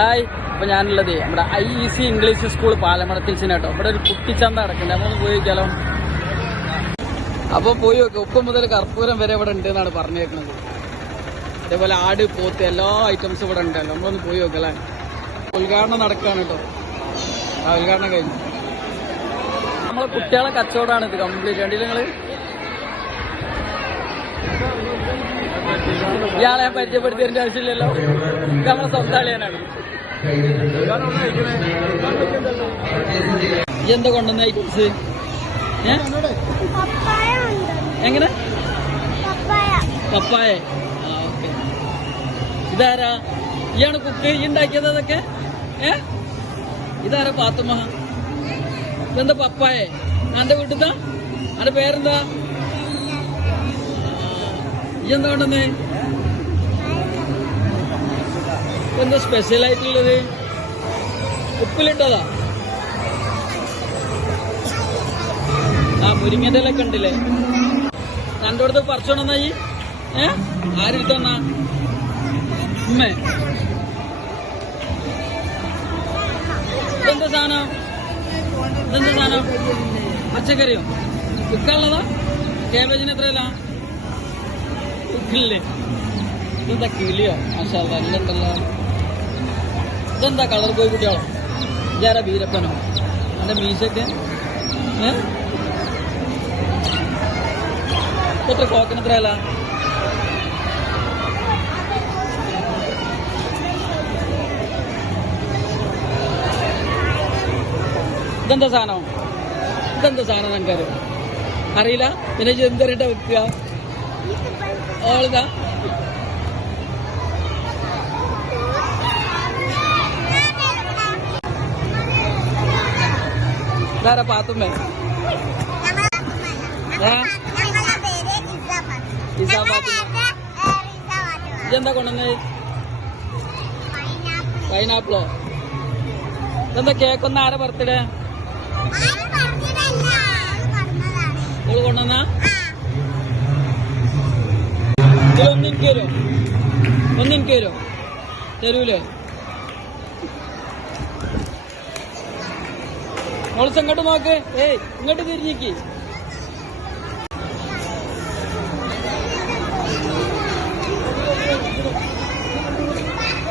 Hi, അപ്പൊ ഞാനുള്ളത് നമ്മുടെ IEC ഇംഗ്ലീഷ് സ്കൂൾ പാലമടത്തിൽ കേട്ടോ. ഇവിടെ ഒരു കുട്ടിച്ചന്ത നടക്കുന്നുണ്ട്, നമ്മളൊന്ന് പോയി നോക്കിയാലോ. അപ്പൊ പോയി നോക്കാം. ഉപ്പ് മുതൽ കർപ്പൂരം വരെ ഇവിടെ ഉണ്ട് എന്നാണ് പറഞ്ഞേക്കുന്നത്. അതേപോലെ ആട്, പോത്ത് എല്ലാ ഐറ്റംസും ഇവിടെ ഉണ്ടല്ലോ. നമ്മളൊന്ന് പോയി നോക്കല്ലേ. ഉദ്ഘാടനം നടക്കുകയാണ് കേട്ടോ. ആ ഉദ്ഘാടനം കഴിഞ്ഞു. നമ്മളെ കുട്ടികളെ കച്ചവടമാണ് ഇത് കംപ്ലീറ്റ്. കണ്ടില്ല നിങ്ങള്? ഇയാളെ ഞാൻ പരിചയപ്പെടുത്തി തരേണ്ട ആവശ്യമില്ലല്ലോ, ഇത് നമ്മളെ സ്വന്തം അളിയനാണ്. എന്താ കൊണ്ടുവന്ന ഐറ്റംസ്? എങ്ങനെ? പപ്പായ. ആ ഓക്കെ. ഇതാരാ? ഇയാണ് കുക്ക് ഉണ്ടാക്കിയത് അതൊക്കെ? ഇതാരാ? പാത്തുമ്മ. ഇതെന്താ പപ്പായ? എന്റെ വീട്ടിൽ അന്റെ പേരെന്താ? എന്താ കൊണ്ടുവന്നേ? എന്താ സ്പെഷ്യൽ ആയിട്ടുള്ളത്? ഉപ്പിലിട്ടതാ? ആ മുരിങ്ങന്റെ ഇലൊക്കെ ഉണ്ടല്ലേ. രണ്ടു അടുത്ത് പറിച്ചോണെന്നായി. ആരെടുത്തന്നാ? ഉമ്മേ. ഇതെന്താ സാധനം? ഇതെന്താ സാധനം? പച്ചക്കറിയോ? ഉക്കുള്ളതാ? കാബേജിന് എത്രയല്ല? ഉക്കില്ലേ? ഇതെന്താ കിളിയോ? മാഷാ അല്ലാഹ്, എല്ലുണ്ടല്ലോ. ഇതെന്താ കളർ പോയി കുട്ടികളോ? ഇതാരാ? വീരപ്പനോ? എന്റെ മീശൊക്കെ എത്ര? കോക്കിന് എത്രയല്ല? ഇതെന്താ സാധനം? ഇതെന്താ സാധനം? നിനക്കത് അറിയില്ല? പിന്നെ എന്തറിയിട്ടാ വെക്കുക? ഓളിതാ ഇതാരാ? പാത്തുമ്മേ. ഇതെന്താ കൊണ്ടുവന്നത്? പൈനാപ്പിളോ? ഇതെന്താ കേക്കൊന്ന്? ആരാ ബർത്ത്ഡേ? ഓള് കൊണ്ടുവന്ന? ഇതിലൊന്നെനിക്ക് തരുമോ? ഒന്നെനിക്ക് തരുമോ? തരൂലേ? മോൾസ് ഇങ്ങോട്ട് നോക്ക്. ഇങ്ങോട്ട് തിരിഞ്ഞിക്ക്.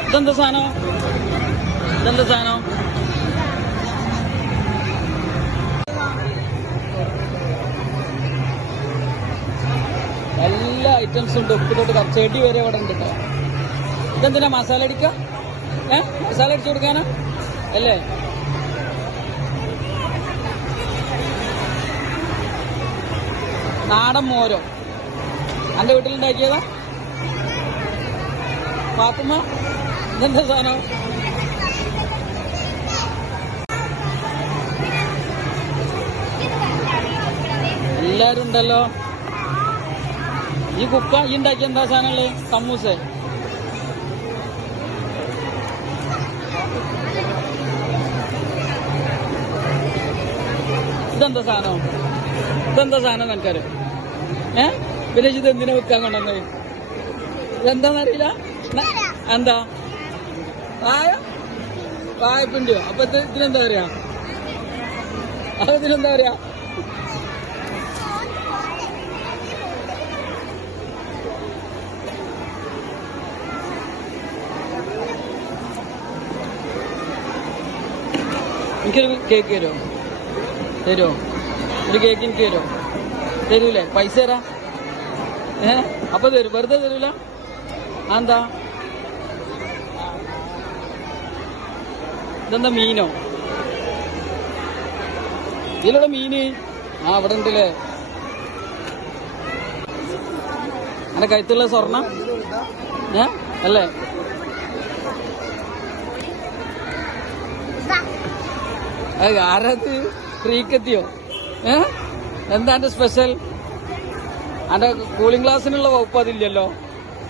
ഇതെന്താ സാധനം? ഇതെന്താ സാധനം? എല്ലാ ഐറ്റംസും ഉണ്ട്. ഉപ്പിലോട്ട് ചെടി വരെ ഇവിടെ ഉണ്ട് കേട്ടോ. ഇതെന്തിനാ? മസാല അടിക്ക? മസാല അടിച്ചു കൊടുക്കാനാ അല്ലേ? നാടൻ മോരോ? എന്റെ വീട്ടിലുണ്ടാക്കിയതാ? പാത്തുമ്മ. ഇതെന്താ സാധനം? എല്ലാരും ഉണ്ടല്ലോ. ഈ കുക്ക ഈ ഉണ്ടാക്കിയ എന്താ സാധനങ്ങള്? സമൂസേ? ഇതെന്താ സാധനം? ഇതെന്താ സാധനം? നിനക്കാര് പിന്നെ ഇത് എന്തിനാ വെക്കാൻ കൊണ്ടുവന്നത്? ഇതെന്താന്നറിയില്ല. എന്താ? വായ്പിണ്ടിയോ? അപ്പൊ ഇതിനെന്താ പറയാ? അപ്പൊ ഇതിനെന്താ പറയാ? എനിക്കൊരു കേക്ക് തരുമോ? തരുമോ? ഒരു കേക്ക് എനിക്ക് തരുമോ? തരൂലേ? പൈസ തരാ. അപ്പൊ തരും? വെറുതെ തരൂല? എന്താ? ഇതെന്താ? മീനോ? ഇതിലൂടെ മീന്? ആ അവിടെ ഉണ്ടല്ലേ. എന്റെ കഴുത്തുള്ള സ്വർണം അല്ലേ? ആരത്? ഫ്രീക്കെത്തിയോ? എന്താ എന്റെ സ്പെഷ്യൽ? എന്റെ കൂളിംഗ് ഗ്ലാസിനുള്ള വകുപ്പ് അതില്ലല്ലോ.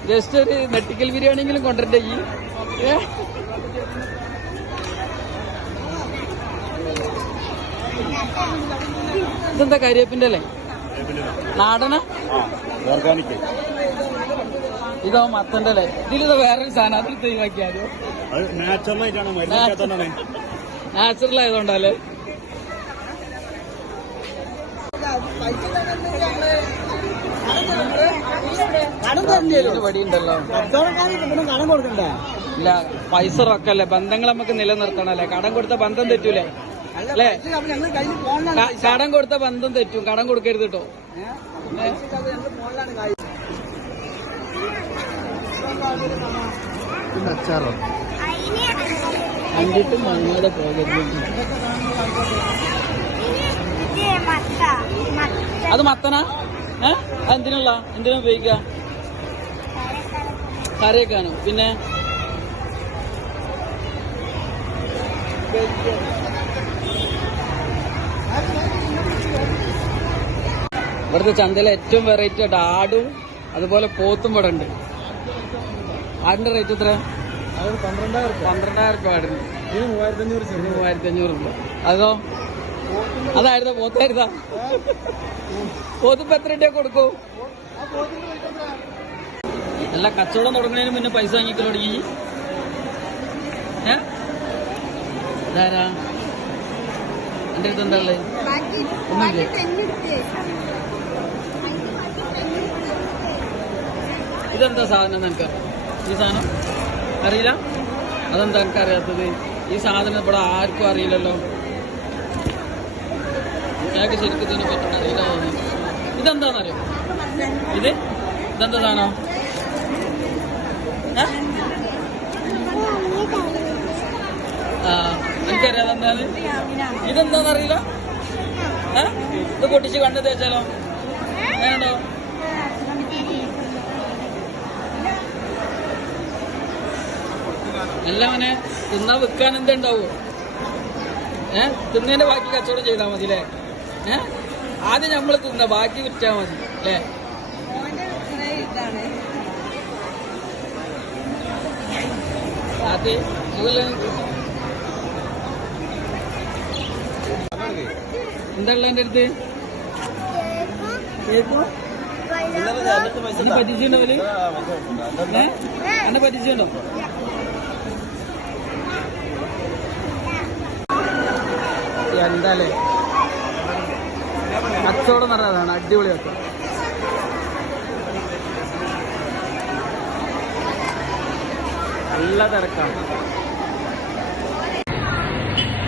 ജസ്റ്റ് ഒരു നെട്ടിക്കൽ ബിരിയാണിയെങ്കിലും കൊണ്ടുവരണ്ടേ ഈ? ഇതെന്താ? കരിവേപ്പിന്റെ അല്ലേ? നാടന? ഓർഗാനിക്. ഇതോ മത്തന്റെ അല്ലേ? ഇതിലിത് വേറൊരു സാധനം അതിൽ ഒഴിവാക്കിയാലോ? നാച്ചുറൽ ആയതുകൊണ്ടല്ലേ? വടിയുണ്ടല്ലോ. ഇല്ല, പൈസ റൊക്കല്ലേ, ബന്ധങ്ങൾ നമുക്ക് നിലനിർത്തണല്ലേ. കടം കൊടുത്ത ബന്ധം തെറ്റൂലേ അല്ലേ? കടം കൊടുത്ത ബന്ധം തെറ്റും. കടം കൊടുക്കരുത് കേട്ടോ. അച്ചാറോ കണ്ടിട്ട് മങ്ങാതെ പോകരുത്. അത് മത്തനാ? അതെന്തിനുള്ള എന്തിനാ ഉപയോഗിക്ക? കറിയൊക്കെയാണോ? പിന്നെ ഇവിടുത്തെ ചന്തയിലെ ഏറ്റവും വെറൈറ്റി ആയിട്ട് ആടും അതുപോലെ പോത്തും ഇവിടെ ഉണ്ട്. ആടിന്റെ റേറ്റ് എത്ര? 12,000 രൂപ ആടിന്. 3,500 രൂപ. അതോ? അതായിരുന്നോ? പോത്തായിരുന്നാ? പോത്തിപ്പോ എത്ര രൂപ കൊടുക്കും? അല്ല, കച്ചവടം തുടങ്ങുന്നതിന് മുന്നേ പൈസ വാങ്ങിക്കൽ തുടങ്ങി. ഇതാരാ എന്റെ അടുത്ത്? എന്താ ഉള്ളത്? ഒന്നുമില്ലേ? ഇതെന്താ സാധനം? നിനക്ക് ഈ സാധനം അറിയില്ല? അതെന്താ എനിക്ക് അറിയാത്തത്? ഈ സാധനം ഇവിടെ ആർക്കും അറിയില്ലല്ലോ. ഞങ്ങൾക്ക് ശരിക്കും ഇതിനെ പറ്റി അറിയില്ല. ഇതെന്താണെന്നറിയോ? ഇതെന്താ സാധനം? എനിക്കറിയാതെ എന്താണ് ഇതെന്താന്നറിയില്ല. ഇത് പൊട്ടിച്ച് കണ്ടു തേച്ചാലോ? വേണ്ടോ? എല്ലാം അവനെ തിന്നാ വിൽക്കാൻ എന്തുണ്ടാവോ? തിന്നതിന്റെ ബാക്കി കച്ചവടം ചെയ്താൽ മതി അല്ലേ? ആദ്യം നമ്മള് തിന്ന ബാക്കി വിറ്റാ മതി അല്ലേ? അത് എന്താ എന്റെ അടുത്ത്? എന്നെ പറ്റിച്ചുണ്ടോ? എന്നെ പറ്റിച്ചുണ്ടോ? എന്താല്ലേ കച്ചവടം നടന്നതാണ്. അടിപൊളി കച്ചവടം. നല്ല തിരക്കാണ്.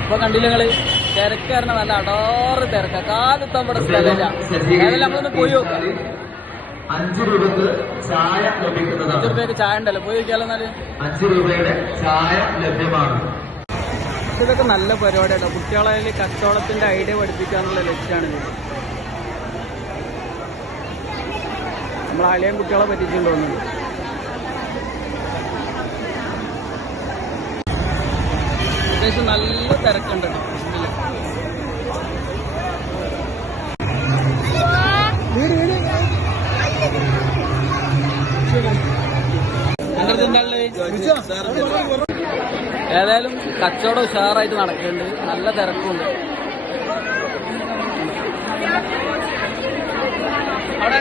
ഇപ്പൊ കണ്ടില്ല നിങ്ങള്? തിരക്കാരണം നല്ല അടാറ് തിരക്ക. കാലത്താൻ ഇവിടെ സ്ഥലമില്ല. ഏതായാലും നമ്മളൊന്ന് പോയി നോക്കാം. 5 രൂപക്ക് ചായ ലഭിക്കുന്നതാണ്. 5 രൂപയ്ക്ക് ചായ ഉണ്ടല്ലോ, പോയി നോക്കിയാലോ? എന്നാല് 5 രൂപയുടെ ചായ ലഭ്യമാണ്. ഇതൊക്കെ നല്ല പരിപാടിയാട്ടോ. കുട്ടികളെ കച്ചവടത്തിന്റെ ഐഡിയ പഠിപ്പിക്കാന്നുള്ള ലക്ഷ്യമാണ് ഇത്. നമ്മൾ ആലയം കുട്ടികളെ പറ്റിയിട്ടുണ്ടോന്നു. അത്യാവശ്യം നല്ല തിരക്കുണ്ട് കേട്ടോ. ഏതായാലും കച്ചവടം ഉഷാറായിട്ട് നടക്കുന്നുണ്ട്. നല്ല തിരക്കുണ്ട്. അവിടെ